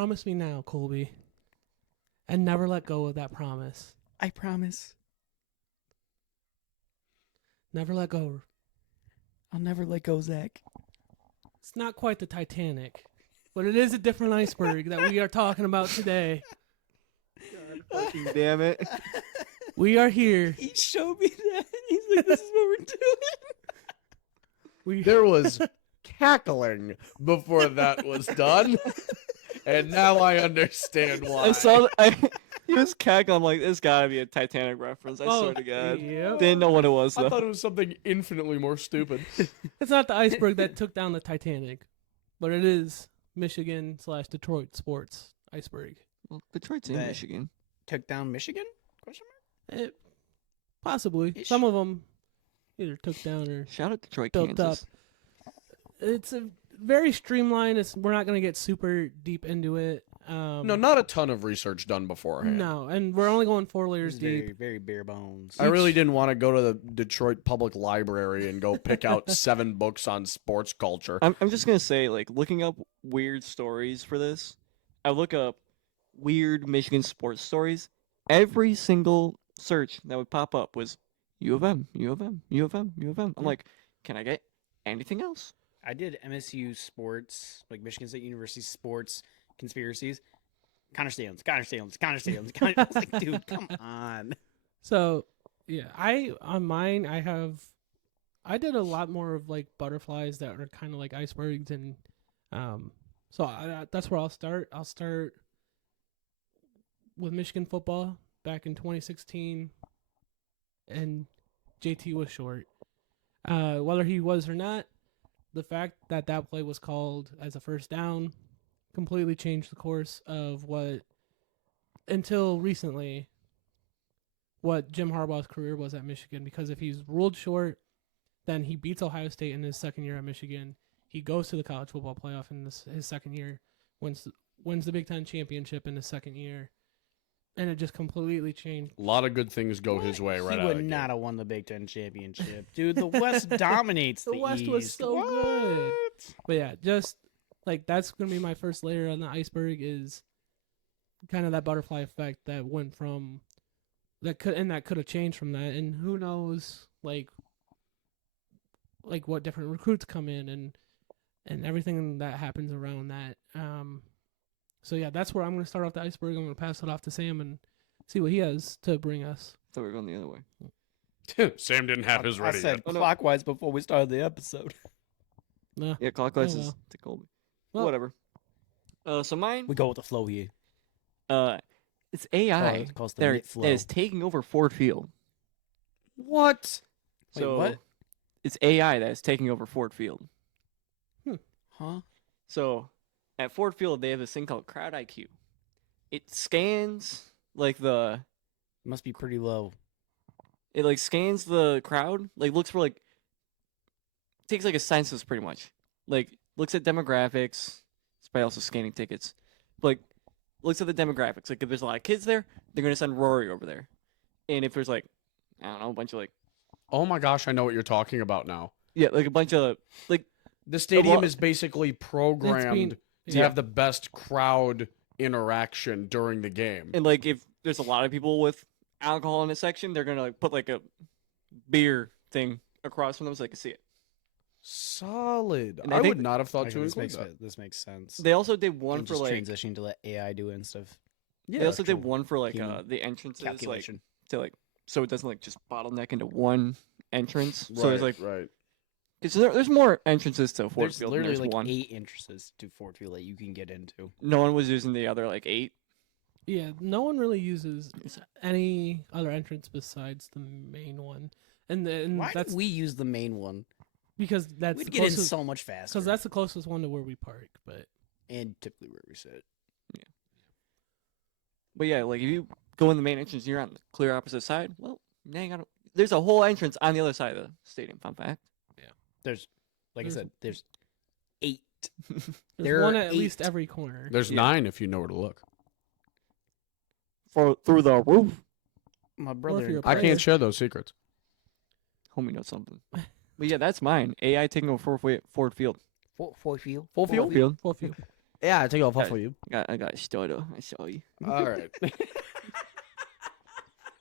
promise me now, Colby, and never let go of that promise. I promise. Never let go. I'll never let go, Zach. It's not quite the Titanic, but it is a different iceberg that we are talking about today. Fucking damn it. We are here. He showed me that. He's like, this is what we're doing. There was cackling before that was done. And now I understand why. I saw. He was cackling. I'm like, this gotta be a Titanic reference. I swear to God. Yep. Didn't know what it was I though. thought it was something infinitely more stupid. It's not the iceberg that took down the Titanic, but it is Michigan/Detroit sports iceberg. Well, Detroit's in That- Michigan. Took down Michigan? Question mark? Possibly. Ish. Some of them either took down or Shout out Detroit, built Kansas. up. It's a very streamlined. We're not going to get super deep into it. No, not a ton of research done beforehand. No, and we're only going 4 layers It's deep. very, very bare bones. I really didn't want to go to the Detroit Public Library and go pick out 7 books on sports culture. I'm just gonna say, like, looking up weird stories for this, I look up weird Michigan sports stories. Every single search that would pop up was U of M, U of M, U of M, U of M. I'm like, can I get anything else? I did MSU sports, like Michigan State University sports conspiracies. Connor Stalions. I was like, dude, come on. So, yeah, on mine, I did a lot more of like butterflies that are kind of like icebergs, and that's where I'll start. I'll start with Michigan football back in 2016, and JT was short. Whether he was or not, the fact that that play was called as a first down completely changed the course of until recently, what Jim Harbaugh's career was at Michigan. Because if he's ruled short, then he beats Ohio State in his second year at Michigan. He goes to the college football playoff in his second year, wins the Big Ten championship in his second year, and it just completely changed. A lot of good things go his way right He out would of the not gate. have won the Big Ten championship. Dude, the West dominates the The West East. was so good. But yeah, just like that's gonna be my first layer on the iceberg, is kind of that butterfly effect that went from that could have changed from that, and who knows like what different recruits come in and everything that happens around that. So yeah, that's where I'm gonna start off the iceberg. I'm gonna pass it off to Sam and see what he has to bring us. I thought we were going the other way. Sam didn't have his ready I said yet. Oh, no. clockwise before we started the episode. Nah. Yeah, clockwise Oh, is well. to Colby. Well- Whatever. So mine, We go with the flow here. it's AI Calls the that Mitt flow. that is taking over Ford Field. What? Wait, So what? it's AI that is taking over Ford Field. Huh? So at Ford Field, they have this thing called Crowd IQ. It scans like Must be pretty low. it like scans the crowd, like looks for like takes like a census pretty much. Like looks at demographics. It's probably also scanning tickets. But, like looks at the demographics. Like if there's a lot of kids there, they're gonna send Rory over there. And if there's like I don't know, a bunch of like Oh my gosh, I know what you're talking about now. like a bunch of like The stadium lo- is basically programmed to yeah. have the best crowd interaction during the game. and like if there's a lot of people with alcohol in a section, they're gonna like put like a beer thing across from them so they can see it. Solid. And I I would think- not have thought Okay, to this include makes that. this makes sense. They also did one And for just like transitioning to let AI do it and stuff. they also did actual one for like human the entrances like Calculation. to like so it doesn't like just bottleneck into one entrance. So there's like right. because there's more entrances to Ford There's Field. literally Than there's like one. 8 entrances to Ford Field that you can get into. No one was using the other like 8. Yeah, no one really uses any other entrance besides the main one, and Why that's did we use the main one? because that's We'd the get in closest, so much faster. because that's the closest one to where we park. But and typically where we sit. But yeah, like if you go in the main entrance, you're on the clear opposite side. Well, now you gotta. There's a whole entrance on the other side of the stadium. Fun fact. There's, like There's- I said, there's 8. there's There one are at least 8. every corner. There's Yeah. 9 if you know where to look. Through the roof. My if brother. you're a I Prayer. can't share those secrets. Homie knows something. But yeah, that's mine. AI taking over Ford Field. Ford Field. Full Ford field? Field. Full field. Yeah, I take off for you. I got stutter. I saw you. All right.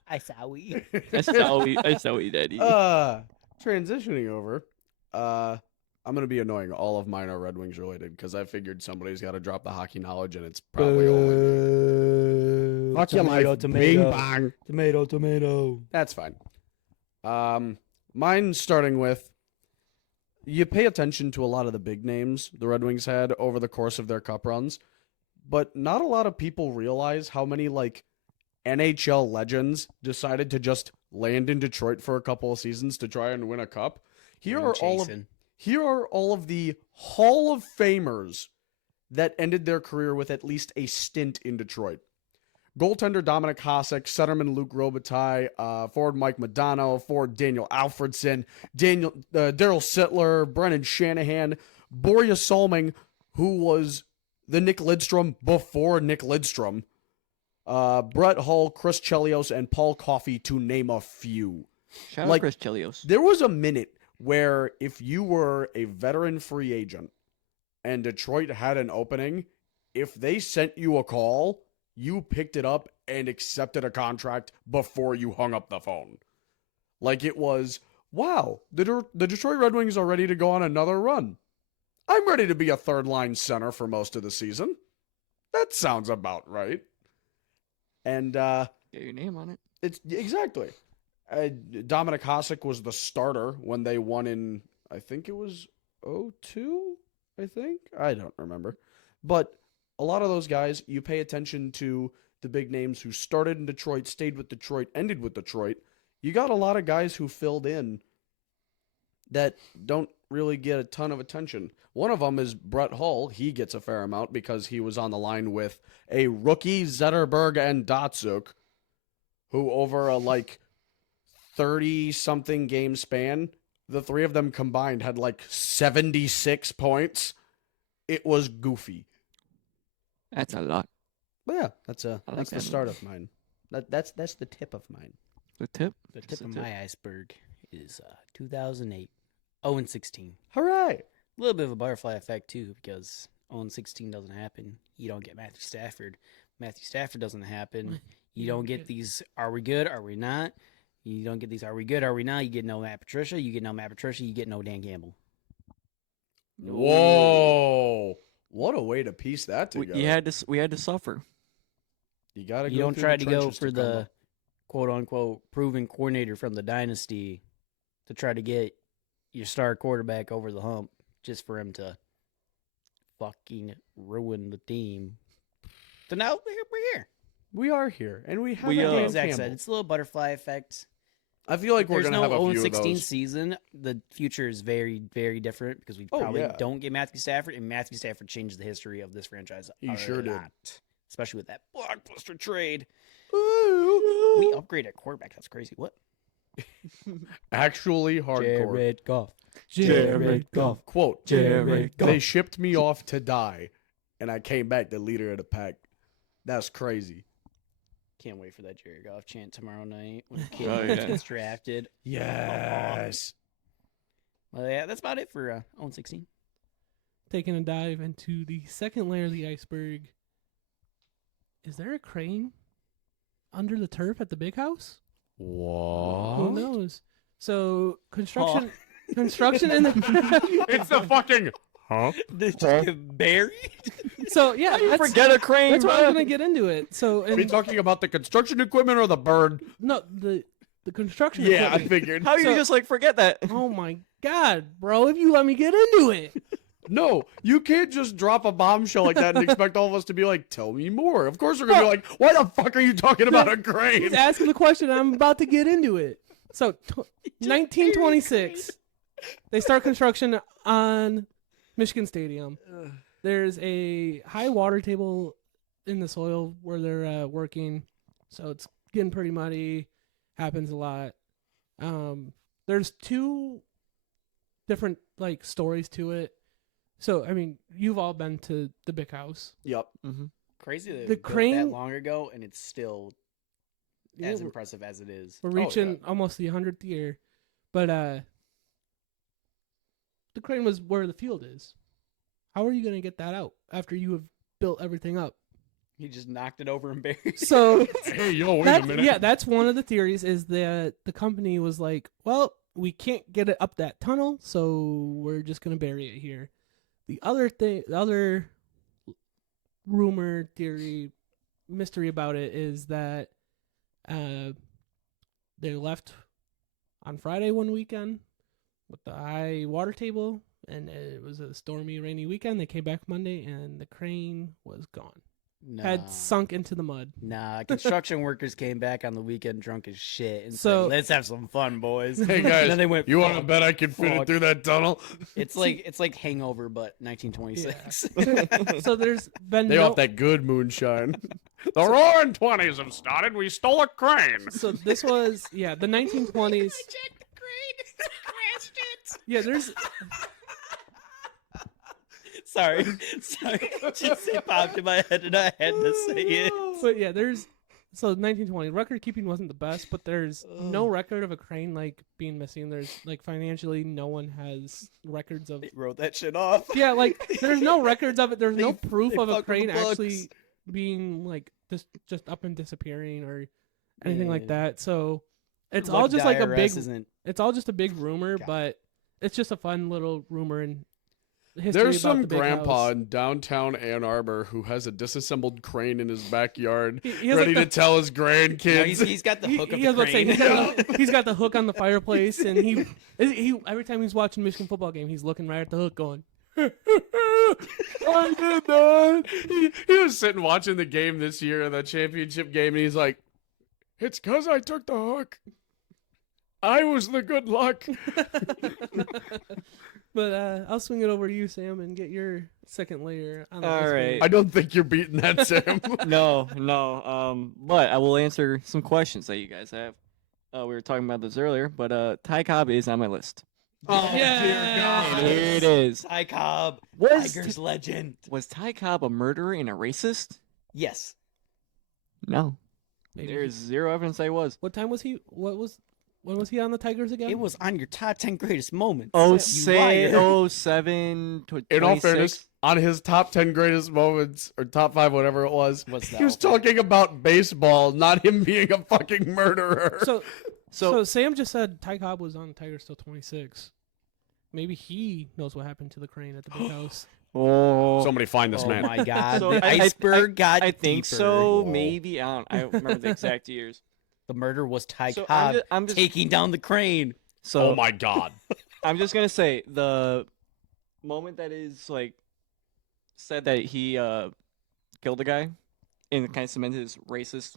I saw you. I saw you. I saw you, Daddy. Transitioning over. I'm gonna be annoying. All of mine are Red Wings related because I figured somebody's got to drop the hockey knowledge, and it's probably only me. Fuck your life. Bing bang. Tomato. That's fine. Mine starting with. You pay attention to a lot of the big names the Red Wings had over the course of their cup runs, but not a lot of people realize how many like NHL legends decided to just land in Detroit for a couple of seasons to try and win a cup. Here are all of the Hall of Famers that ended their career with at least a stint in Detroit. Goaltender Dominic Hasek, centerman Luke Robitaille, forward Mike Modano, forward Daniel Alfredson, Daryl Sittler, Brennan Shanahan, Borja Salming, who was the Nick Lidstrom before Nick Lidstrom, Brett Hull, Chris Chelios, and Paul Coffey, to name a few. Shout out Chris Chelios. There was a minute where if you were a veteran free agent and Detroit had an opening, if they sent you a call, you picked it up and accepted a contract before you hung up the phone. Like it was, wow, the Detroit Red Wings are ready to go on another run. I'm ready to be a third-line center for most of the season. That sounds about right. And Get your name on it. it's exactly. Dominic Hasek was the starter when they won in, I think it was 2002, I think? I don't remember. But a lot of those guys, you pay attention to the big names who started in Detroit, stayed with Detroit, ended with Detroit. You got a lot of guys who filled in that don't really get a ton of attention. One of them is Brett Hull. He gets a fair amount because he was on the line with a rookie Zetterberg and Datsuk, who over a 30-something game span, the three of them combined had 76 points. It was goofy. That's a lot. But yeah, that's like the that start movie. of mine. That's the tip of mine. The tip. The Just tip of the my iceberg is 2008, 0-16. Hooray! A little bit of a butterfly effect too, because 0-16 doesn't happen. You don't get Matthew Stafford. Matthew Stafford doesn't happen. You don't get these. Are we good? Are we not? You don't get these. Are we good? Are we not? You get no Matt Patricia. You get no Matt Patricia. You get no Dan Campbell. Whoa! What a way to piece that together. We had to suffer. You gotta. You go don't through try the to go trenches for come the up. quote unquote proven coordinator from the dynasty to try to get your star quarterback over the hump just for him to fucking ruin the team. So now we're here. We are here, and we have. We, a Like Dan Zach Campbell. said, it's a little butterfly effect. I feel like we're There's gonna no have a few of 0-16 those. season. The future is very, very different because we Oh, probably yeah. don't get Matthew Stafford, and Matthew Stafford changed the history of this franchise. He sure did. Especially with that blockbuster trade. Ooh. We upgraded quarterback. That's crazy. What? Actually hardcore. Jared Goff. Jared Goff. Quote. Jared Goff. They shipped me off to die, and I came back the leader of the pack. That's crazy. Can't wait for that Jared Goff chant tomorrow night when the kid Oh, yeah. gets drafted. Yes. Well, yeah, that's about it for 0-16. Taking a dive into the second layer of the iceberg. Is there a crane under the turf at the big house? What? Who knows? So construction in the It's the fucking. Huh? Did you get buried? so yeah, that's, Forget a crane, that's why I'm bro. gonna get into it. So Are we and talking about the construction equipment or the bird? no the construction. Yeah, I equipment. figured. How you So- just forget that? Oh my god, bro! If you let me get into it, No, you can't just drop a bombshell like that and expect all of us to be like, tell me more. Of course we're going to be like, why the fuck are you talking about a he's crane? asking the question. I'm about to get into it. So 1926, they start construction on Michigan Stadium. There's a high water table in the soil where they're working, so it's getting pretty muddy. Happens a lot. There's two different stories to it. So I mean, you've all been to the big house. Yep. Mm-hmm. Crazy that The it built crane- that long ago, and it's still Yeah, as we're- impressive as it is. We're Oh, reaching yeah. almost the 100th year, but the crane was where the field is. How are you going to get that out after you have built everything up? He just knocked it over and buried it. So Hey, yo, wait a minute. yeah, that's one of the theories is that the company was like, well, we can't get it up that tunnel, so we're just going to bury it here. The other rumor, theory, mystery about it is that they left on Friday one weekend with the high water table, and it was a stormy, rainy weekend. They came back Monday, and the crane was gone. Had sunk into the mud. Nah, construction workers came back on the weekend drunk as shit and So- said, "Let's have some fun, boys." Hey guys, then they went, you want to "Fuck, bet I can fit it fuck." through that tunnel? It's like Hangover, but 1926. So there's been They no. off that good moonshine. The Roaring Twenties have started. We stole a crane. So this was the 1920s. Yeah, there's Sorry, just it popped in my head and I had to say it. but yeah, there's so 1920 record keeping wasn't the best, but there's no record of a crane like being missing. There's like financially no one has records of They wrote that shit off. yeah, like there's no records of it. There's no They- proof they of a fuck with the crane books. actually being like just up and disappearing or anything like Yeah. that. So it's Good all luck just the like a IRS big Isn't... it's all just a big rumor, God. but it's just a fun little rumor and history There's about some the big grandpa house. in downtown Ann Arbor who has a disassembled crane in his backyard, He has ready like to tell his No, grandkids. he's got the hook of he the was about to say, crane. he's got the hook on the fireplace, and he every time he's watching Michigan football game, he's looking right at the hook, going, I did that. He was sitting watching the game this year, the championship game, and he's like, "It's 'cause I took the hook. I was the good luck." But I'll swing it over to you, Sam, and get your second layer on the All iceberg. right. I don't think you're beating that, Sam. No. But I will answer some questions that you guys have. We were talking about this earlier, but Ty Cobb is on my list. Oh, Yeah. dear And God. here it is. Ty Cobb, Was Tigers legend. was Ty Cobb a murderer and a racist? Yes. No. Maybe. There's zero evidence that he was. What time was he? When was he on the Tigers again? It was on your top 10 greatest moments. Oh, You say, liar. 07 to In all 26. fairness, on his top 10 greatest moments, or top 5, whatever it was, What's he was that? talking about baseball, not him being a fucking murderer. so So, Sam just said Ty Cobb was on the Tigers till 26. Maybe he knows what happened to the crane at the big house. oh, Somebody find this Oh man. my God. So the I- iceberg got I think deeper. so. Whoa. Maybe I don't remember the exact years. The murder was Ty So Cobb I'm just taking down the crane. so Oh my God. I'm just gonna say the moment that is like said that he killed a guy and kind of cemented his racist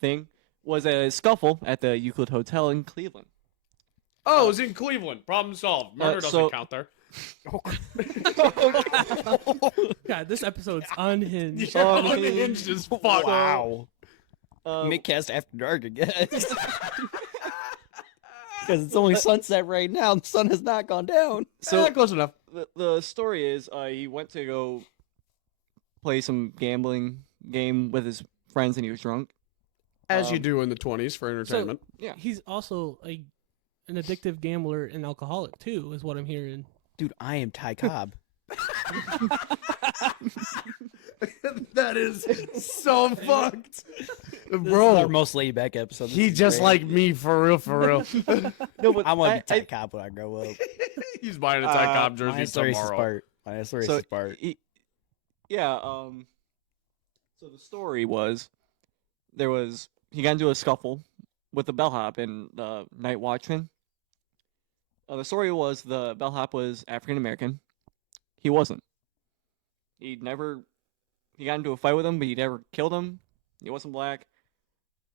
thing was a scuffle at the Euclid Hotel in Cleveland. Oh, it was in Cleveland. Problem solved. Murder so- doesn't count there. God, this episode's unhinged. Yeah, Oh, unhinged as fuck. Wow. Um, Mittcast after dark again. Because it's only sunset right now. The sun has not gone down. So close enough. the story is he went to go play some gambling game with his friends and he was drunk. As you do in the 20s for entertainment. Yeah. He's also an addictive gambler and alcoholic too, is what I'm hearing. Dude, I am Ty Cobb. That is so fucked. This is Bro, our most laid back episode. This he is just great. like me, for real, for real. No, but I want to be I- Ty Cobb when I grow up. He's buying a Ty Cobb jersey Minus the racist tomorrow. part. Minus the so racist part. yeah, so the story was he got into a scuffle with the bellhop and the night watchman. The story was the bellhop was African American. He wasn't. He got into a fight with him, but he never killed him. He wasn't black.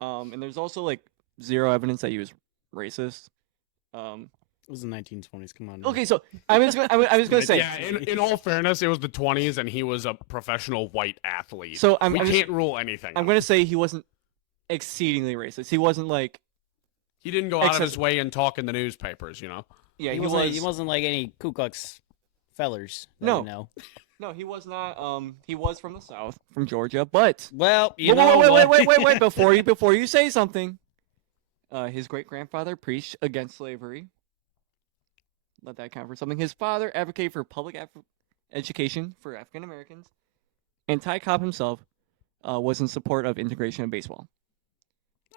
And there's also like zero evidence that he was racist. It was the 1920s. Come on. man. Okay, so I was gonna say. Yeah, in all fairness, it was the 20s, and he was a professional white athlete. So we can't rule anything. I'm out. gonna say he wasn't exceedingly racist. He wasn't like He didn't go out of his Excess- way and talk in the newspapers, you know? yeah he wasn't like any Ku Klux fellers. that No. we know. No, he was not. He was from the South, from Georgia. But Well, you wait, know wait, what? wait! Before you say something, his great grandfather preached against slavery. Let that count for something. His father advocated for public education for African Americans, and Ty Cobb himself was in support of integration of baseball.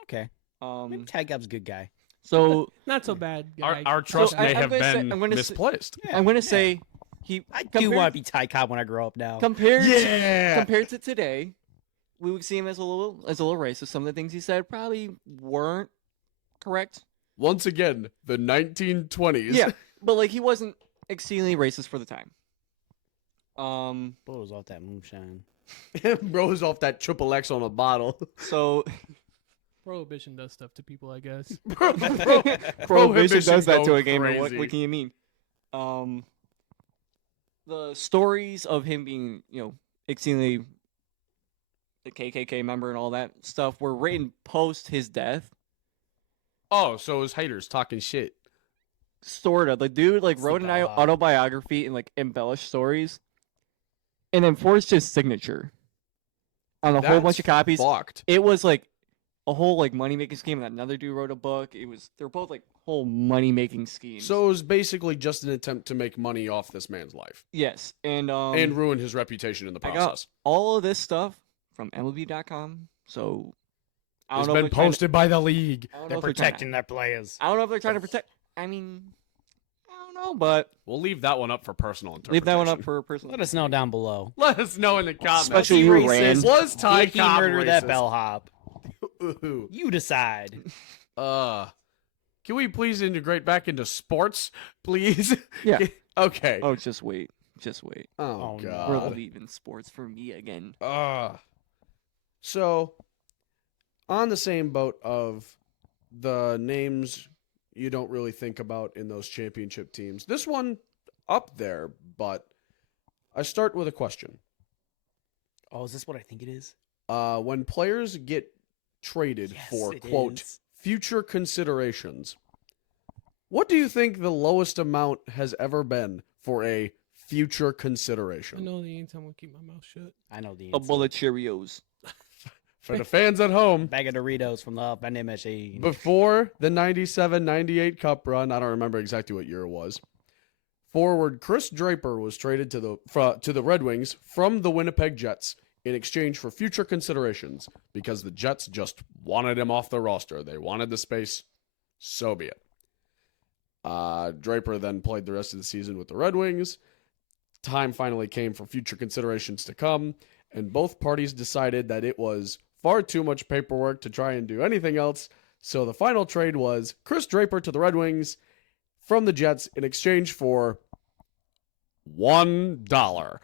Okay. Maybe Ty Cobb's a good guy. So Not so bad. Our, Guy. our trust So may I'm have gonna say- been I'm gonna say- misplaced. Yeah, I'm going to yeah. say he I do compared- want to be Ty Cobb when I grow up now. compared Yeah. compared to today, we would see him as a little racist. Some of the things he said probably weren't correct. Once again, the 1920s. Yeah, but like he wasn't exceedingly racist for the time. Blows off that moonshine. Bros off that triple X on a bottle. So Prohibition does stuff to people, I guess. Prohibition does that go to a gamer. What crazy. can you mean? The stories of him being, exceedingly a KKK member and all that stuff were written post his death. Oh, so his haters talking shit. Sort of. The dude It's the wrote an bellhop. autobiography and embellished stories, and then forged his signature on a whole bunch of copies. Fucked. It was a whole money making scheme. And another dude wrote a book. They're both whole money making schemes. So it was basically just an attempt to make money off this man's life yes, and ruin his reputation in the I got- process. all of this stuff from MLB.com. So I It's don't know. been if they're trying to- posted by the league. I don't know They're if they're trying to- protecting their players. I don't know if they're trying to protect. I mean, I don't know, but We'll leave that one up for personal interpretation. leave that one up for personal. Let us know down below. Let us know in the comments. Especially you, Rand. Was Ty Did he Cobb murder racist? that bellhop? Ooh. You decide. Can we please integrate back into sports, please? Yeah. Okay. Oh, just wait. Just wait. Oh, Oh, no. We're God. leaving sports for me again. So, on the same boat of the names you don't really think about in those championship teams, this one up there, but I start with a question. Oh, is this what I think it is? When players get traded Yes, for, it quote, is. future considerations, what do you think the lowest amount has ever been for a future I consideration? know the answer. I'm gonna keep my mouth shut. I know the A answer. bowl of Cheerios. For the fans at home, Bag of Doritos from the vending machine. before the 97-98 Cup run, I don't remember exactly what year it was, forward Chris Draper was traded to the Red Wings from the Winnipeg Jets in exchange for future considerations because the Jets just wanted him off the roster. They wanted the space, so be it. Draper then played the rest of the season with the Red Wings. Time finally came for future considerations to come, and both parties decided that it was far too much paperwork to try and do anything else. So the final trade was Chris Draper to the Red Wings from the Jets in exchange for $1.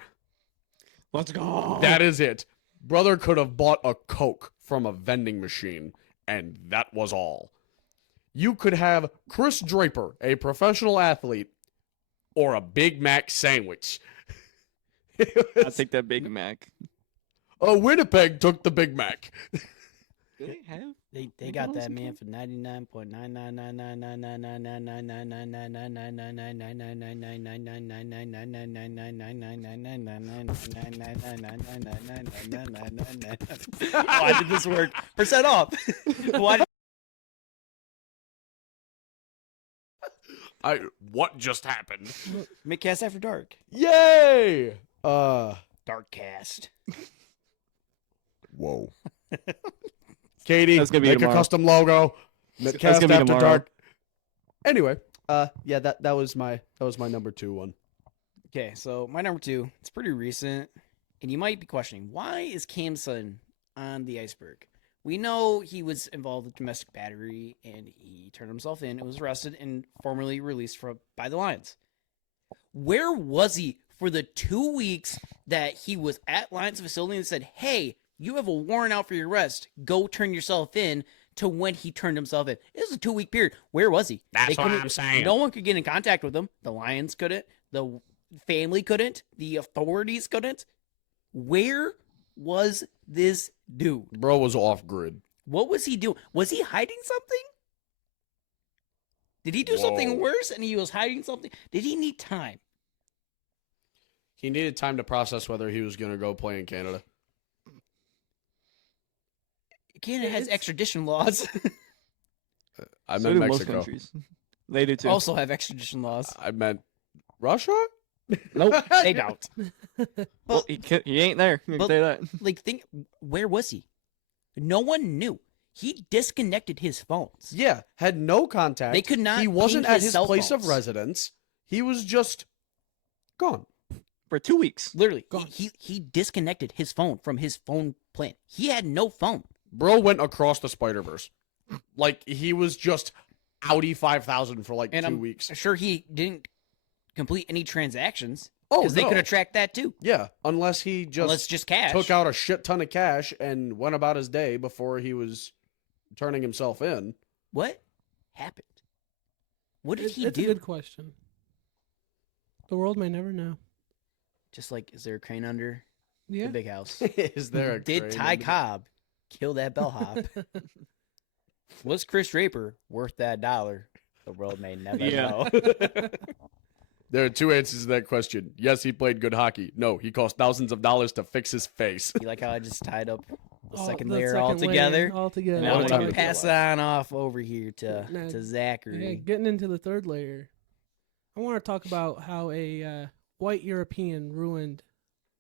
Let's go. That is it. Brother could have bought a Coke from a vending machine, and that was all. You could have Chris Draper, a professional athlete, or a Big Mac sandwich. I'll take that Big Mac. Oh, Winnipeg took the Big Mac. Do they have? They got that man for 99.9999999999999999999999999999999999999999999999999999999999999999999999999999999999999999999999999999999999999. Why did What just happened? Mittcast After Dark? Yay! Darkcast. Whoa. Katie, That's gonna be make tomorrow. a custom logo. That's Mittcast gonna be After tomorrow. Dark. Anyway, yeah, that was my number 2 one. Okay, so my number 2, it's pretty recent, and you might be questioning, why is Cam Sutton on the Iceberg? We know he was involved with domestic battery, and he turned himself in and was arrested and formally released by the Lions. Where was he for the 2 weeks that he was at Lions facility and said, hey, you have a warrant out for your arrest, go turn yourself in, to when he turned himself in? It was a 2-week period. Where was he? That's what couldn't- I'm saying. No one could get in contact with him. The Lions couldn't. The family couldn't. The authorities couldn't. Where was this dude? Bro was off grid. What was he doing? Was he hiding something? Did he do something Whoa. worse and he was hiding something? Did he need time? He needed time to process whether he was going to go play in Canada. Canada has extradition laws. I So meant do most Mexico. countries. They do too. Also have extradition laws. I meant Russia? Nope, they don't. Well, he ain't there. You can but- say that. Like, think, where was he? No one knew. He disconnected his phones. Yeah, had no contact. They could not He wasn't ping at his his cell place of phones. residence. He was just gone. For 2 weeks. Literally, Gone. he disconnected his phone from his phone plan. He had no phone. Bro went across the Spider-Verse. Like, he was just Audi 5000 for like And 2 I'm weeks. sure he didn't complete any transactions. Oh, Because they no. could have tracked that too. Yeah, unless he Unless just cash. took out a shit ton of cash and went about his day before he was turning himself in. What happened? What did he It's do? a good question. The world may never know. Just like, is there a crane under Yeah. the big house? Is there a Did crane Ty under- Cobb kill that bellhop? Was Chris Draper worth that $1? The world may never Yeah. know. There are two answers to that question. Yes, he played good hockey. No, he cost thousands of dollars to fix his face. You like how I just tied up the All- second the layer second all together? layer all together. And What I'm a going time to to be pass it alive. on off over here to Now- Zachary. Yeah, getting into the third layer, I want to talk about how a white European ruined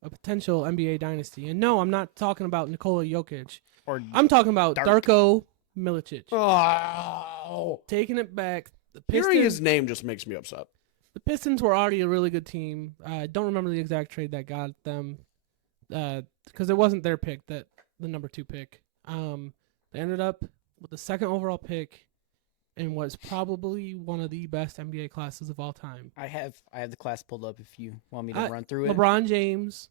a potential NBA dynasty. And no, I'm not talking about Nikola Jokic. Or I'm talking about Dark. Darko Milicic. Oh. Taking it back. The Hearing his Pistons, name just makes me upset. the Pistons were already a really good team. I don't remember the exact trade that got them because it wasn't their pick, that the number 2 pick. They ended up with the second overall pick in what's probably one of the best NBA classes of all time. I have the class pulled up if you want me to run through it. LeBron James,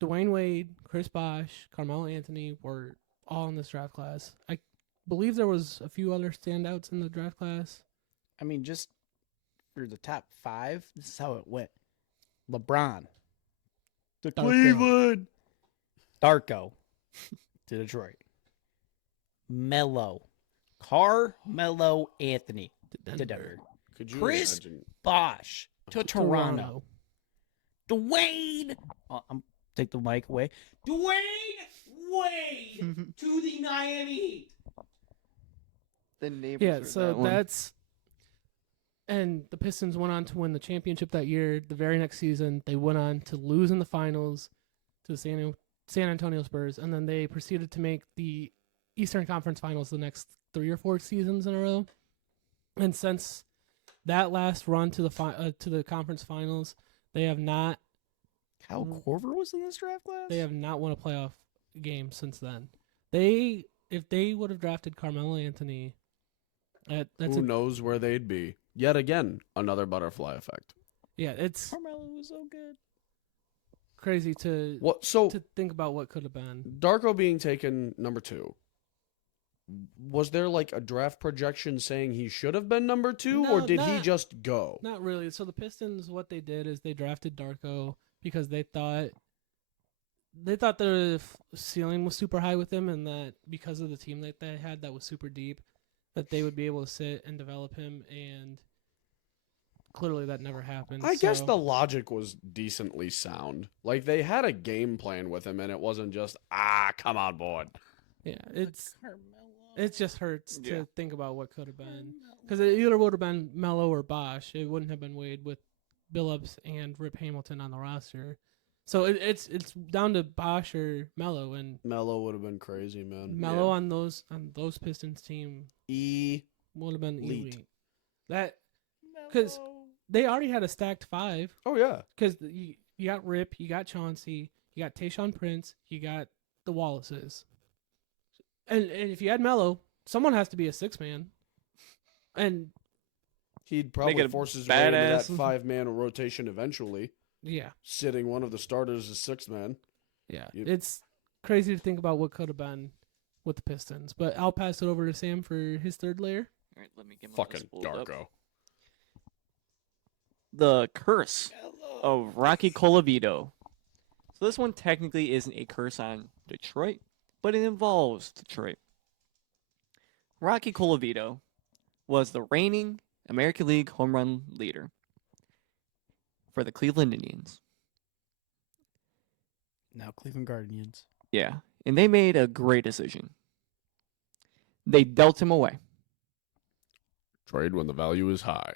Dwayne Wade, Chris Bosh, Carmelo Anthony were all in this draft class. I believe there was a few other standouts in the draft class. I mean, just for the top 5, this is how it went. LeBron. To Darko. Cleveland. Darko. To Detroit. Melo. Carmelo Anthony. To Denver. Could you Chris imagine? Bosh. To Toronto. Dwayne. I'm take the mic away. Dwayne Wade to the Miami Heat. The neighbors Yeah, heard so that one. that's and the Pistons went on to win the championship that year. The very next season, they went on to lose in the finals to the San Antonio Spurs, and then they proceeded to make the Eastern Conference Finals the next 3 or 4 seasons in a row. And since that last run to the conference finals, they have not Kyle Korver was in this draft class? they have not won a playoff game since then. If they would have drafted Carmelo Anthony, that's Who knows where they'd be? Yet again, another butterfly effect. it's Carmelo was so good. crazy to What? So think about what could have been. Darko being taken number 2. Was there like a draft projection saying he should have been number 2, or No, did he not- just go? Not really. So the Pistons, what they did is they drafted Darko because they thought the ceiling was super high with him, and that because of the team that they had that was super deep, that they would be able to sit and develop him. And clearly, that never happened. I guess so- the logic was decently sound. Like they had a game plan with him, and it wasn't just come on board. yeah, it just hurts Yeah. to think about what could have been, because it either would have been Melo or Bosh. It wouldn't have been Wade with Billups and Rip Hamilton on the roster. So it's down to Bosh or Melo, and Melo would have been crazy, man. Melo on those Pistons team E. would have been Elite. elite. That because they already had a stacked 5. Oh yeah. Because you got Rip, you got Chauncey, you got Tayshaun Prince, you got the Wallaces, and if you add Melo, someone has to be a 6-man, and He'd probably it a force his way into that badass- 5-man rotation eventually, yeah, sitting one of the starters as 6-man. yeah, You- it's crazy to think about what could have been with the Pistons. But I'll pass it over to Sam for his third layer. All right, let me get my Fucking list pulled up. Darko. The Curse of Rocky Colavito. So this one technically isn't a curse on Detroit, but it involves Detroit. Rocky Colavito was the reigning American League home run leader for the Cleveland Indians. Now Cleveland Guardians. Yeah, and they made a great decision. They dealt him away Trade when the value is high.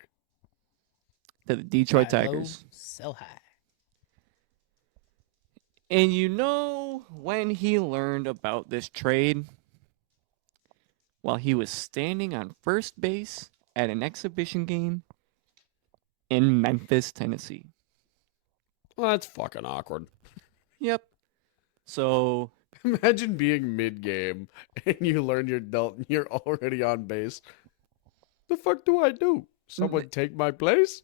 to the Detroit Buy low, Tigers. Sell high. And you know when he learned about this trade? While he was standing on first base at an exhibition game in Memphis, Tennessee. Well, that's fucking awkward. Yep. So Imagine being mid-game and you learn you're already on base. The fuck do I do? Someone take my place?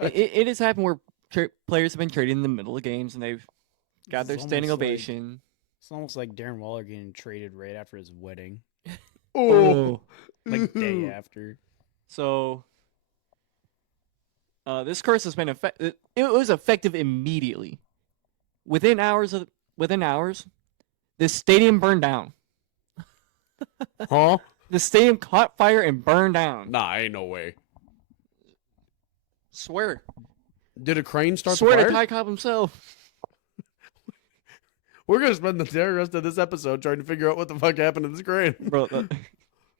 it has happened where players have been traded in the middle of games and they've got their It's standing almost like- ovation. It's almost like Darren Waller getting traded right after his wedding. Oh, Like day after. So this curse has been effective. It was effective immediately. Within hours, this stadium burned down. Huh? The stadium caught fire and burned down. Nah, ain't no way. Swear. Did a crane start the Swear to fire? Ty Cobb himself. We're gonna spend the entire rest of this episode trying to figure out what the fuck happened to this crane. Bro,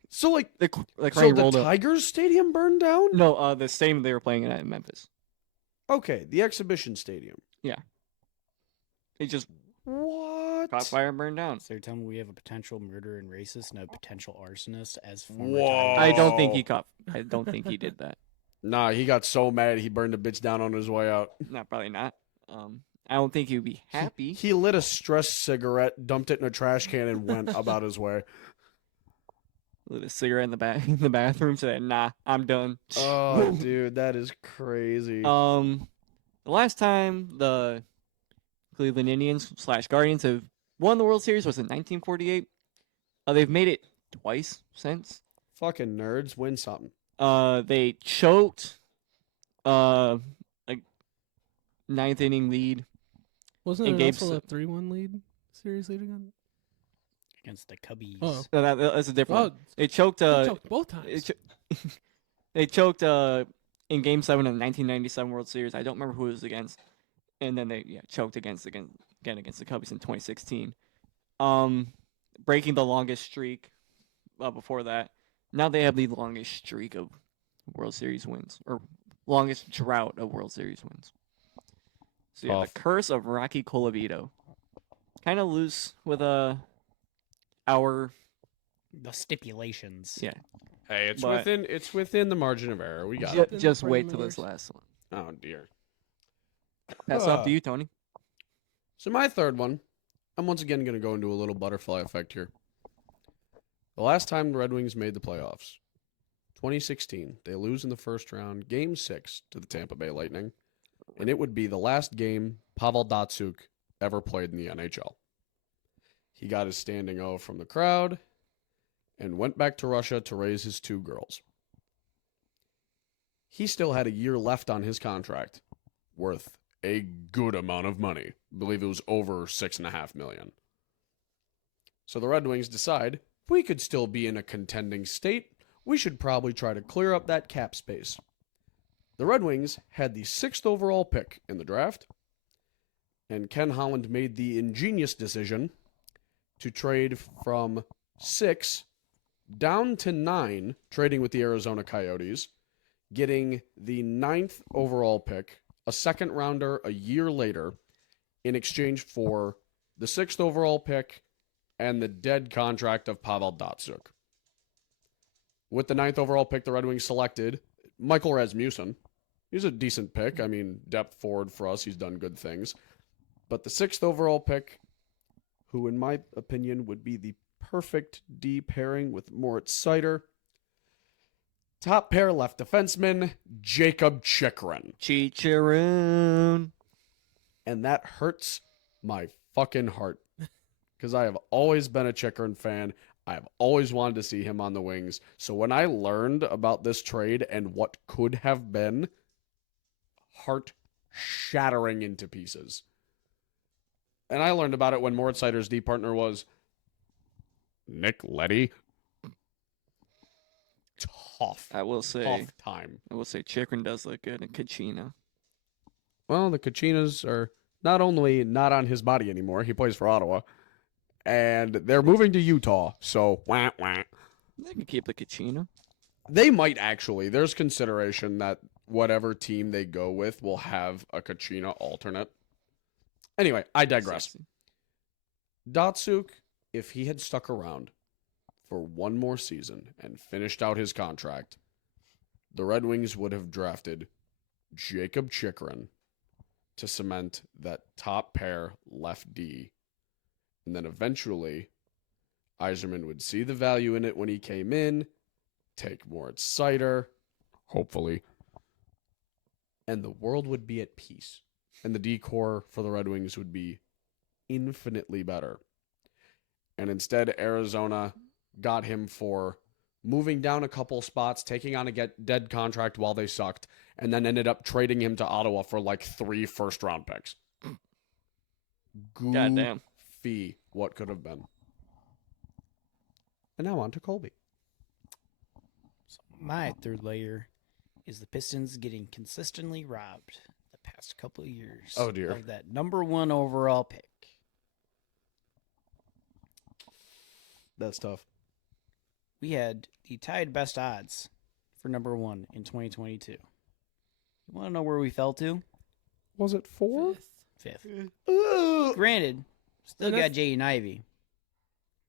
So like, the so crane the rolled up. Tigers stadium burned down? No, the stadium they were playing at in Memphis. Okay, the exhibition stadium. It just What? caught fire and burned down. So you're telling me we have a potential murderer and racist and a potential arsonist as former Whoa. I Tigers? don't think he caught. I don't think he did that. Nah, he got so mad he burned the bitch down on his way out. Not probably not. I don't think he would be happy. He lit a stress cigarette, dumped it in a trash can, and went about his way. Lit a cigarette in the bathroom. Said, "Nah, I'm done." Oh, dude, that is crazy. The last time the Cleveland Indians / Guardians have won the World Series was in 1948. They've made it twice since. Fucking nerds, win something. They choked a ninth inning lead. Wasn't And it Gabe also said- a 3-1 lead? Series lead again? Against the Cubbies. Oh. No, that's a different. Oh, One. They choked. they choked both times. They choked in Game 7 of the 1997 World Series. I don't remember who it was against. And then they choked again against the Cubbies in 2016. Breaking the longest streak before that. Now they have the longest streak of World Series wins, or longest drought of World Series wins. So yeah, Tough. the curse of Rocky Colavito. Kind of loose with our The stipulations. yeah. Hey, it's But- within the margin of error. We got Ju- it. the just wait till this parameters. last one. Oh dear. Pass off to you, Tony. So my third one, I'm once again going to go into a little butterfly effect here. The last time the Red Wings made the playoffs, 2016, they lose in the first round, Game 6 to the Tampa Bay Lightning, and it would be the last game Pavel Datsyuk ever played in the NHL. He got his standing O from the crowd and went back to Russia to raise his 2 girls. He still had a year left on his contract, worth a good amount of money. I believe it was over $6.5 million. So the Red Wings decide, if we could still be in a contending state, we should probably try to clear up that cap space. The Red Wings had the 6th overall pick in the draft, and Ken Holland made the ingenious decision to trade from 6 down to 9, trading with the Arizona Coyotes, getting the 9th overall pick, a second rounder a year later, in exchange for the 6th overall pick and the dead contract of Pavel Datsyuk. With the 9th overall pick, the Red Wings selected Michael Rasmussen. He's a decent pick. I mean, depth forward for us. He's done good things. But the 6th overall pick, who in my opinion would be the perfect D pairing with Moritz Seider, top pair left defenseman, Jacob Chikrin. Chicharron. And that hurts my fucking heart. Because I have always been a Chikrin fan. I've always wanted to see him on the Wings. So when I learned about this trade and what could have been, heart shattering into pieces. And I learned about it when Moritz Seider's D partner was Nick Leddy. Tough. I will say, Tough time. Chikrin does look good in Kachina. Well, the Kachinas are not only not on his body anymore, he plays for Ottawa, and they're moving to Utah, so They can keep the Kachina. they might actually. There's consideration that whatever team they go with will have a Kachina alternate. Anyway, I digress. Sexy. Datsuk, if he had stuck around for one more season and finished out his contract, the Red Wings would have drafted Jacob Chikrin to cement that top pair left D. And then eventually, Yzerman would see the value in it when he came in, take Moritz Seider, hopefully, and the world would be at peace. And the D-core for the Red Wings would be infinitely better. And instead, Arizona got him for moving down a couple spots, taking on a dead contract while they sucked, and then ended up trading him to Ottawa for like 3 first-round picks. Goddamn. Goofy what could have been. And now on to Colby. So my third layer is the Pistons getting consistently robbed the past couple of years. Oh, dear. Of that number 1 overall pick. That's tough. We had the tied best odds for number 1 in 2022. You want to know where we fell to? Was it 4? Fifth. 5th. Granted, still And got that's- Jaden Ivey.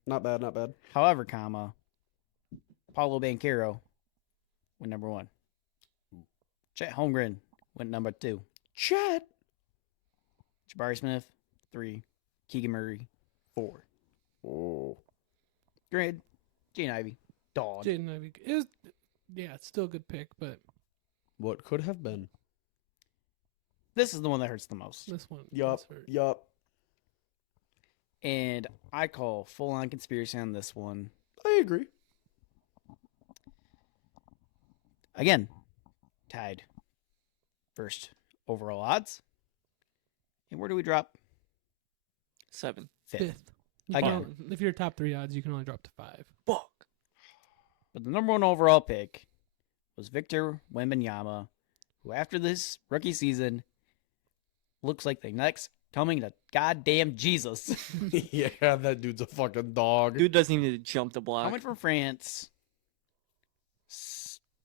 Not bad, not bad. However, Paulo Banchero went number 1. Chet Holmgren went number 2. Chet. Jabari Smith, 3. Keegan Murray, 4. Oh. Granted, Jaden Ivey, dog. Jaden Ivey. It's still a good pick, but What could have been? This is the one that hurts the most. this one. Yup. does hurt. Yup. And I call full-on conspiracy on this one. I agree. Again, tied. First overall odds. And where do we drop? 7. 5th. Fifth. You Again. can only- if you're top 3 odds, you can only drop to 5. Fuck. But the number 1 overall pick was Victor Wembanyama, who after this rookie season looks like the next coming to goddamn Jesus. Yeah, that dude's a fucking dog. Dude doesn't even need to jump the block. Coming from France,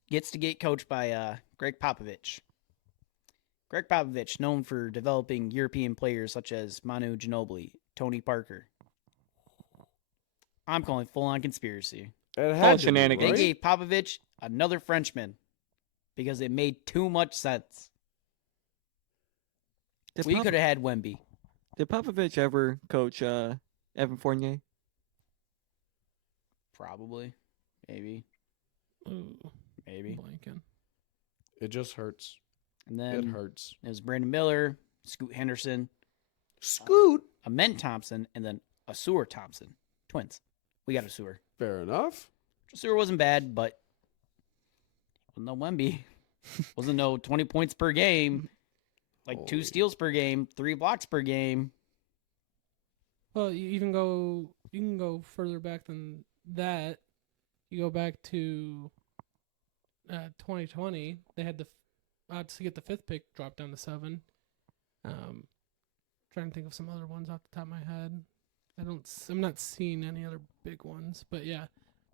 gets to get coached by Greg Popovich. Greg Popovich, known for developing European players such as Manu Ginobili, Tony Parker. I'm calling full-on conspiracy. It All had to be, shenanigans. They right? gave Popovich another Frenchman because it made too much sense. Did, We could have had Wemby. did Popovich ever coach Evan Fournier? Probably. Maybe. Ooh, Maybe. blanking. It just hurts. And It then hurts. it was Brandon Miller, Scoot Henderson, Scoot. Amen Thompson, and then Asur Thompson. Twins. We got Asur. Fair enough. Asur wasn't bad, but wasn't no Wemby. Wasn't no 20 points per game. Like 2 Holy- steals per game, 3 blocks per game. Well, you can go further back than that. You go back to 2020. They had the odds to get the 5th pick dropped down to 7. Trying to think of some other ones off the top of my head. I'm not seeing any other big ones, but yeah,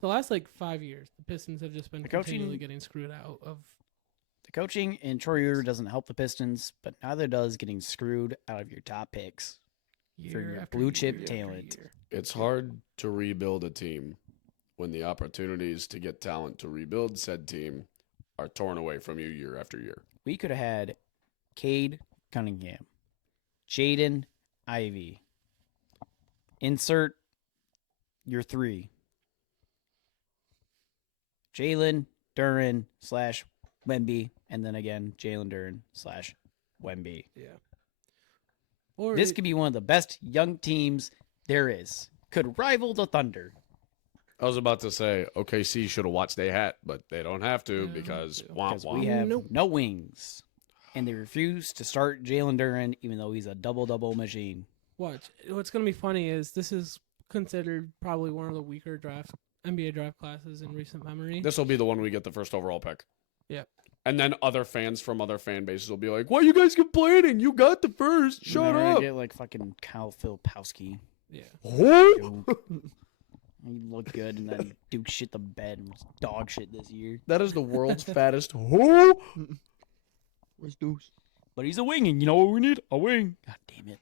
the last like 5 years, the Pistons have just been The coaching- continually getting screwed out of. The coaching in Troy Uter doesn't help the Pistons, but neither does getting screwed out of your top picks. Year For your after blue year chip after talent. year. It's hard to rebuild a team when the opportunities to get talent to rebuild said team are torn away from you year after year. We could have had Cade Cunningham, Jaden Ivey. Insert your 3. Jalen Duran / Wemby, and then again Jalen Duran / Wemby. Yeah. Or This could be one of the best young teams there is. Could rival the Thunder. I was about to say OKC should have watched their hat, but they don't have to Yeah, they don't because have to. womp Because womp. we have Nope. no wings. And they refuse to start Jalen Duran, even though he's a double-double machine. watch. What's going to be funny is this is considered probably one of the weaker NBA draft classes in recent memory. This will be the one we get the first overall pick. Yep. And then other fans from other fan bases will be like, "Why are you guys complaining? You got the first. Shut And we're gonna up." Get like fucking Kyle Filipowski. Yeah. Oh! He looked good, and then Duke shit the bed and was dog shit this year. That is the world's fattest. Oh! Where's Deuce? But he's a wing, and you know what we need? A wing. God damn it.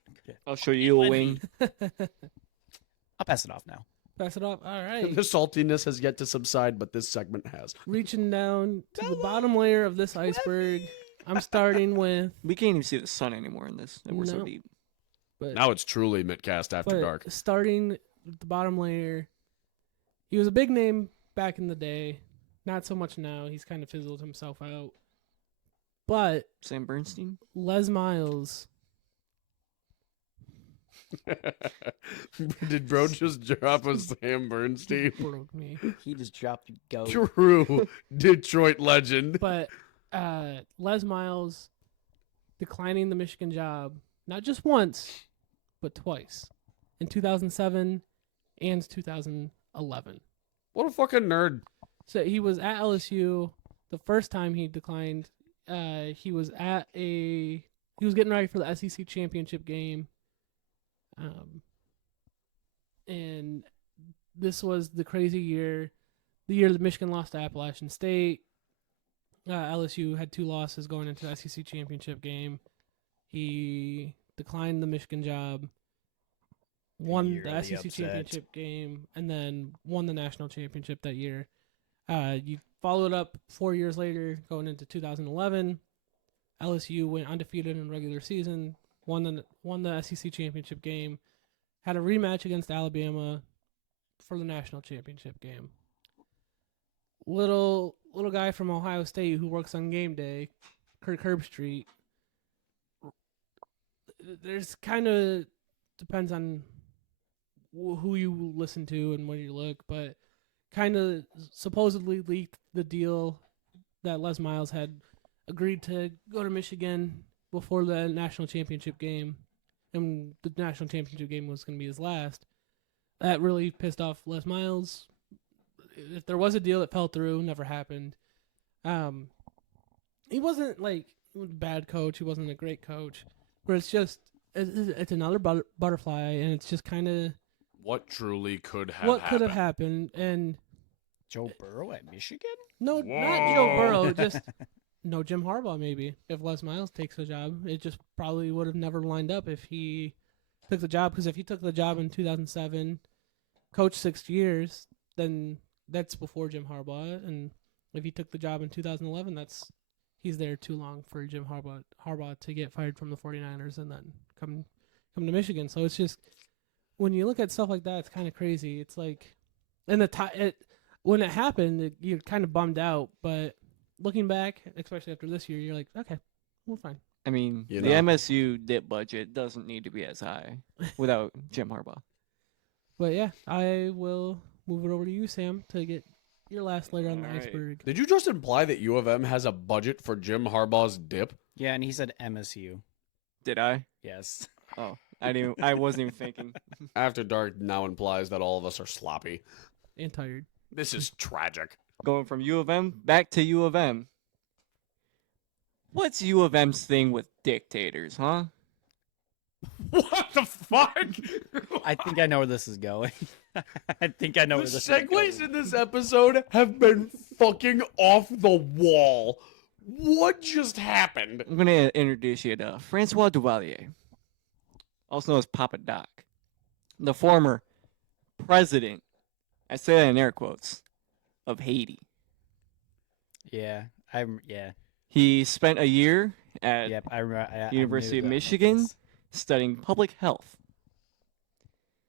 I'll show you a wing. I'll pass it off now. Pass it off. All right. The saltiness has yet to subside, but this segment has. Reaching down to the bottom layer of this iceberg, I'm starting with. We can't even see the sun anymore in this. We're so No. deep. But, Now it's truly Mittcast After but Dark. starting with the bottom layer, he was a big name back in the day. Not so much now. He's kind of fizzled himself out. But Sam Bernstein? Les Miles. Did bro just drop a Sam Bernstein? Broke me. He just dropped go. True Detroit legend. But Les Miles declining the Michigan job, not just once, but twice. In 2007 and 2011. What a fucking nerd. So he was at LSU the first time he declined. He was getting ready for the SEC championship game. And this was the crazy year, the year that Michigan lost to Appalachian State. LSU had 2 losses going into the SEC championship game. He declined the Michigan job, won Year the of the SEC upset. championship game, and then won the national championship that year. You followed up 4 years later, going into 2011. LSU went undefeated in regular season, won the SEC championship game, had a rematch against Alabama for the national championship game. Little guy from Ohio State who works on game day, Kirk Herbstreit. There's kind of depends on who you listen to and where you look, but kind of supposedly leaked the deal that Les Miles had agreed to go to Michigan before the national championship game, and the national championship game was going to be his last. That really pissed off Les Miles. If there was a deal that fell through, never happened. He wasn't like a bad coach. He wasn't a great coach, but it's another butterfly, and it's just kind of What truly could have what happened? could have happened. And Joe Burrow at Michigan? no, not Joe Burrow, just no Jim Harbaugh. Maybe if Les Miles takes the job, it just probably would have never lined up if he took the job. Because if he took the job in 2007, coached 6 years, then that's before Jim Harbaugh. And if he took the job in 2011, he's there too long for Jim Harbaugh to get fired from the 49ers and then come to Michigan. So it's just when you look at stuff like that, it's kind of crazy. It's like, and when it happened, you're kind of bummed out. But looking back, especially after this year, you're like, okay, we're fine. I mean, You the know. MSU dip budget doesn't need to be as high without Jim Harbaugh. But yeah, I will move it over to you, Sam, to get your last layer on the All right. iceberg. Did you just imply that U of M has a budget for Jim Harbaugh's dip? Yeah, and he said MSU. Did I? Yes. Oh, I wasn't even thinking. After Dark now implies that all of us are sloppy. And tired. This is tragic. Going from U of M back to U of M. What's U of M's thing with dictators, huh? What the fuck? I think I know where this is going. I think I know The where this is segues going. in this episode have been fucking off the wall. What just happened? I'm gonna introduce you to Francois Duvalier, also known as Papa Doc, the former president, I say that in air quotes, of Haiti. Yeah, yeah. He spent a year at Yep, I remember. University of knew that. Michigan studying public health.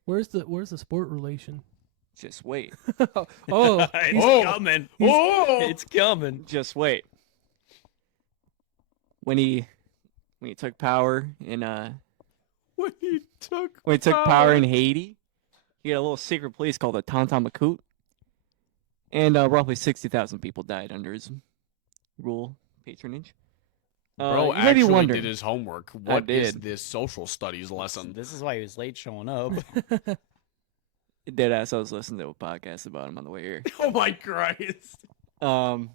Where's the sport relation? Just wait. Oh, It's Oh. coming. Oh! It's coming. Just wait. When he took power in When he took power in Haiti, he had a little secret police called the Tonton Macoute, and roughly 60,000 people died under his rule patronage. Bro you may be actually wondering, did his homework. What is did. this social studies lesson? This is why he was late showing up. deadass, I was listening to a podcast about him on the way here. Oh my Christ. But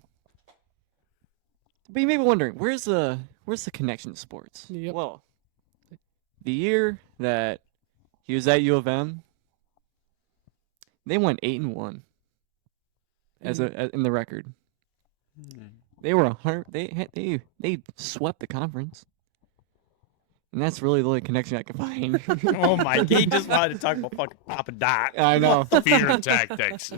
you may be wondering, where's the connection to sports? Yep. Well, the year that he was at U of M, they went 8-1 in the record. They were 100. They swept the conference, and that's really the only connection I can find. Oh my! He just wanted to talk about fucking Papa Doc. I know. Fear tactics.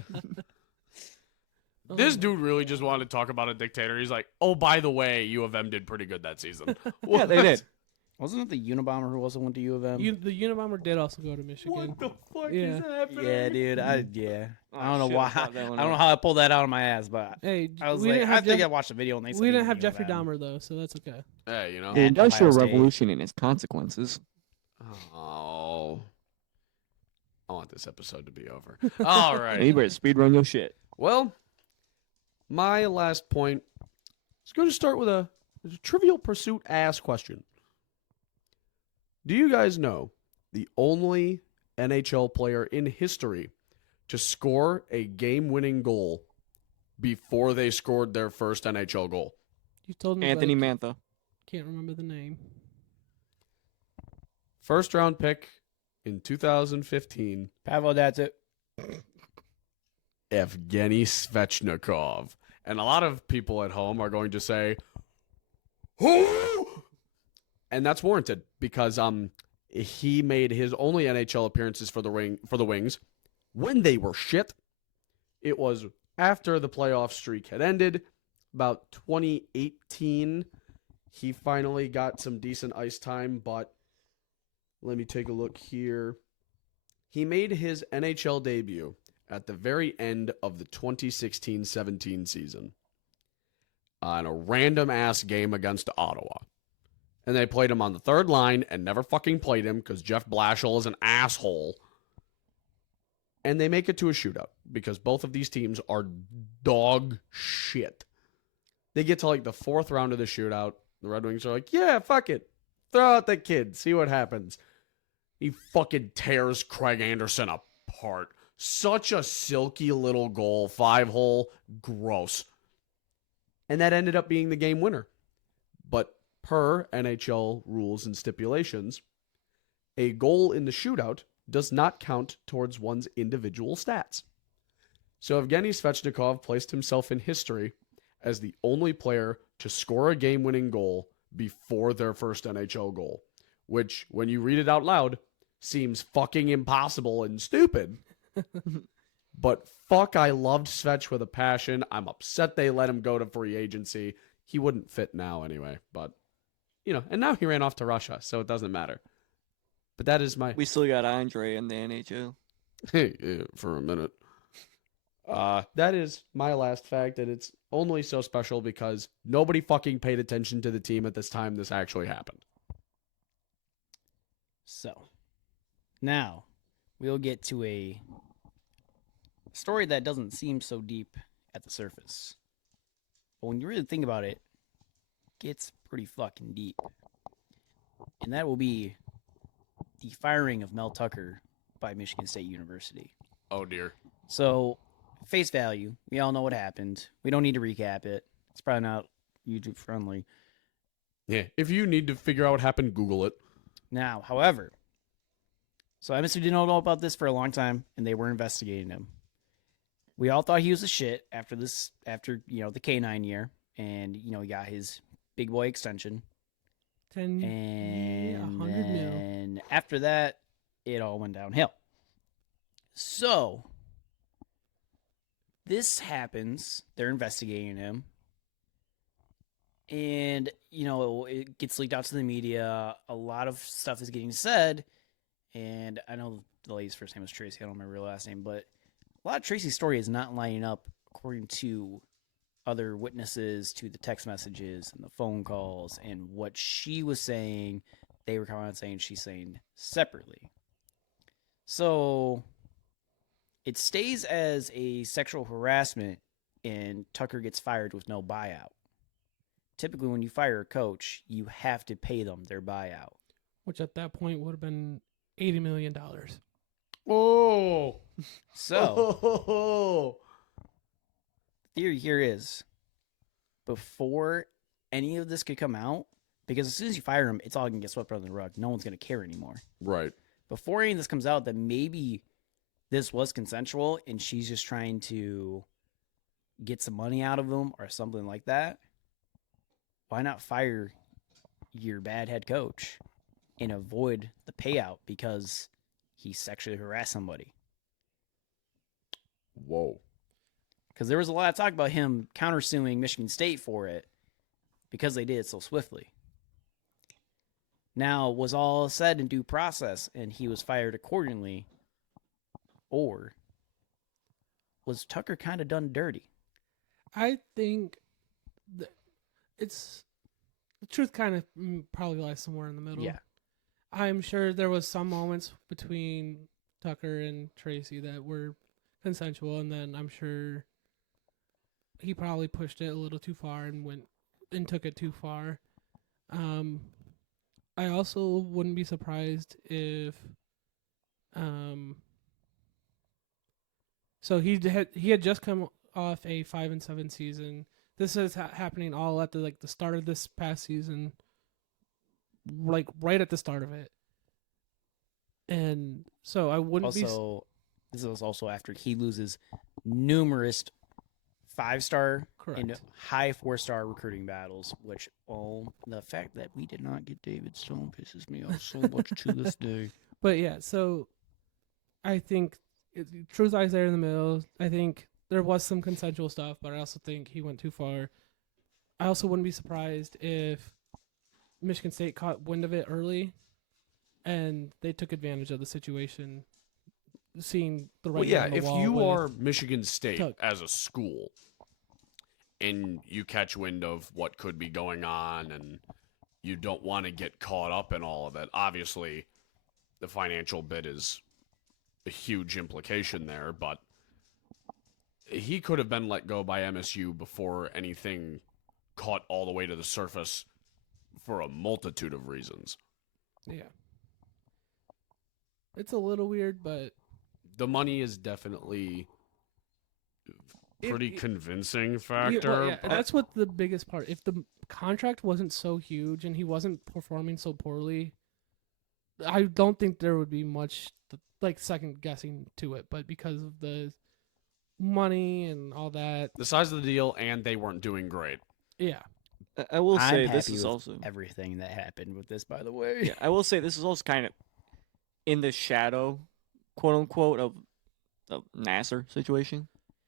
This dude really just wanted to talk about a dictator. He's like, oh, by the way, U of M did pretty good that season. Yeah, they did. Wasn't it the Unabomber who also went to U of M? The Unabomber did also go to Michigan. What the fuck Yeah. is happening? Yeah, dude. I don't know shit, why. thought that I one don't know up. how I pulled that out of my ass, but Hey, I was we like, didn't I have think I Jeff- watched the video and they said we he didn't was have U of Jeffrey M. Dahmer though, so that's okay. Hey, you know. The Industrial Ohio State. Revolution and its consequences. Oh. I want this episode to be over. All right. You better speed run your shit. Well, my last point is going to start with a Trivial Pursuit ass question. Do you guys know the only NHL player in history to score a game-winning goal before they scored their first NHL goal? You told me Anthony but I Mantha. can't remember the name. First round pick in 2015, Pavel, that's it. Evgeny Svechnikov. And a lot of people at home are going to say, who? And that's warranted because he made his only NHL appearances for the Wings when they were shit. It was after the playoff streak had ended, about 2018. He finally got some decent ice time, but let me take a look here. He made his NHL debut at the very end of the 2016-17 season on a random-ass game against Ottawa. And they played him on the third line and never fucking played him because Jeff Blashill is an asshole. And they make it to a shootout because both of these teams are dog shit. They get to like the fourth round of the shootout. The Red Wings are like, yeah, fuck it. Throw out the kid. See what happens. He fucking tears Craig Anderson apart. Such a silky little goal. 5-hole. Gross. And that ended up being the game winner. But per NHL rules and stipulations, a goal in the shootout does not count towards one's individual stats. So Evgeny Svechnikov placed himself in history as the only player to score a game-winning goal before their first NHL goal, which, when you read it out loud, seems fucking impossible and stupid. But fuck, I loved Svech with a passion. I'm upset they let him go to free agency. He wouldn't fit now anyway, but, you know, and now he ran off to Russia, so it doesn't matter. But that is my... We still got Andre in the NHL. for a minute. That is my last fact, and it's only so special because nobody fucking paid attention to the team at this time this actually happened. So, now we'll get to a story that doesn't seem so deep at the surface. But when you really think about it, it gets pretty fucking deep. And that will be the firing of Mel Tucker by Michigan State University. Oh, dear. So, face value, we all know what happened. We don't need to recap it. It's probably not YouTube friendly. Yeah, if you need to figure out what happened, Google it. Now, however, so MSU didn't know about this for a long time, and they were investigating him. We all thought he was a shit after the K9 year, and he got his big boy extension. 10, And 100 mil. then after that, it all went downhill. So this happens. They're investigating him. And, it gets leaked out to the media. A lot of stuff is getting said. And I know the lady's first name was Tracy. I don't remember her last name. But a lot of Tracy's story is not lining up according to other witnesses, to the text messages and the phone calls and what she was saying. They were coming out saying she's saying separately. So it stays as a sexual harassment and Tucker gets fired with no buyout. Typically, when you fire a coach, you have to pay them their buyout. Which at that point would have been $80 million. Oh! So, Oh! theory here is, before any of this could come out, because as soon as you fire him, it's all going to get swept under the rug. No one's going to care anymore. Right. Before any of this comes out, that maybe this was consensual and she's just trying to get some money out of him or something like that. why not fire your bad head coach and avoid the payout because he sexually harassed somebody? Whoa. Because there was a lot of talk about him countersuing Michigan State for it because they did it so swiftly. Now, was all said in due process and he was fired accordingly, or was Tucker kind of done dirty? I think it's the truth kind of probably lies somewhere in the middle. Yeah. I'm sure there was some moments between Tucker and Tracy that were consensual, and then I'm sure he probably pushed it a little too far and took it too far. I also wouldn't be surprised if so he had just come off a 5-7 season. This is happening all at the start of this past season, like right at the start of it. And so I wouldn't Also, this was also after he loses numerous 5-star Correct. and high 4-star recruiting battles, which the fact that we did not get David Stone pisses me off so much to this day. But yeah, so I think truth lies there in the middle. I think there was some consensual stuff, but I also think he went too far. I also wouldn't be surprised if Michigan State caught wind of it early and they took advantage of the situation, seeing the Well, writing yeah, on the if wall you with- are Michigan State Tuck. as a school and you catch wind of what could be going on and you don't want to get caught up in all of it, obviously the financial bit is a huge implication there, but he could have been let go by MSU before anything caught all the way to the surface for a multitude of reasons. Yeah. It's a little weird, but The money is definitely pretty it- convincing yeah, factor. well, yeah, but- that's what the biggest part. If the contract wasn't so huge and he wasn't performing so poorly, I don't think there would be much second guessing to it. But because of the money and all that, the size of the deal, and they weren't doing great. yeah, I will I'm say happy this is with also everything that happened with this, by the way. yeah, I will say this is also kind of in the shadow, quote unquote, of the Nasser situation.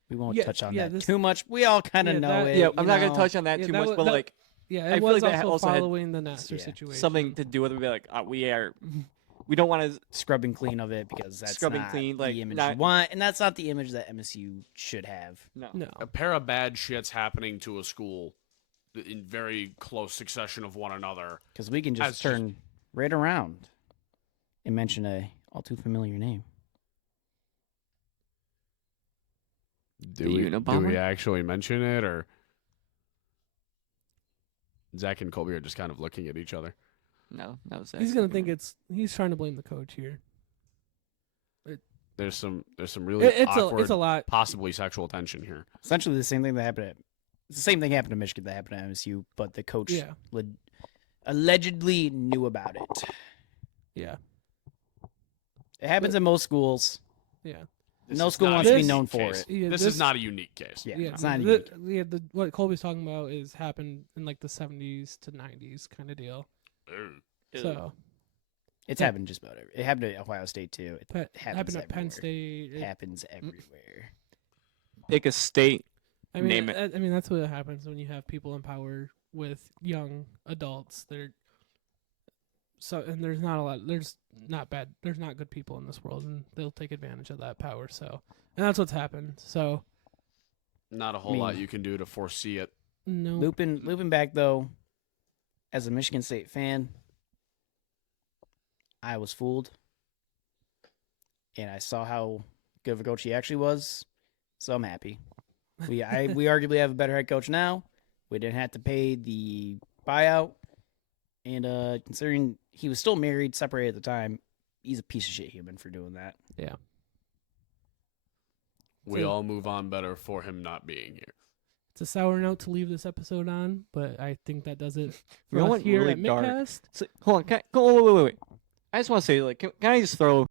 We won't Yeah, touch on yeah, that this- too much. We all kind of yeah, know that- it. Yeah, you I'm not gonna know. touch on that Yeah, too that much, wa- but that- like yeah, I it feel was like that also also had following the Nasser yeah, situation. something to do with it. Be like, we don't want to. Scrubbing clean of it because that's Scrubbing not clean, like, the image not- you want, and that's not the image that MSU should have. No. No, A pair of bad shits happening to a school in very close succession of one another. Because we can As just turn right around and mention a all too familiar name. Do The we Unabomber? actually mention it, or Zach and Colby are just kind of looking at each other? No, that was he's gonna think he's trying to blame the coach here. There's some really It's awkward, a lot. possibly sexual tension here. Essentially, the same thing that happened. It's the same thing happened to Michigan that happened to MSU, but the coach Yeah, allegedly knew about it. yeah, It happens in most schools. yeah. This No is school not a wants to be unique known for case. it. Yeah, This is not a unique case. Yeah, Yeah, it's not the- unique. what Colby's talking about is happened in like the 70s to 90s kind of deal. Ugh. So It's Yeah. happened just about every. It happened at Ohio State too. It happened at Penn everywhere. State. It happens everywhere. pick a state. I mean, Name it. I mean that's what happens when you have people in power with young adults. And there's not a lot. There's not good people in this world, and they'll take advantage of that power. So, and that's what's happened. So, Not a whole lot you can do to foresee it. no, Looping back though, as a Michigan State fan, I was fooled, and I saw how good of a coach he actually was. So I'm happy. We arguably have a better head coach now. We didn't have to pay the buyout, and considering he was still married, separated at the time, he's a piece of shit human for doing that. yeah. We So- all move on better for him not being here. It's a sour note to leave this episode on, but I think that does it for You know us what? here Really at dark. Mittcast. So, hold on, wait. I just want to say, like, can I just throw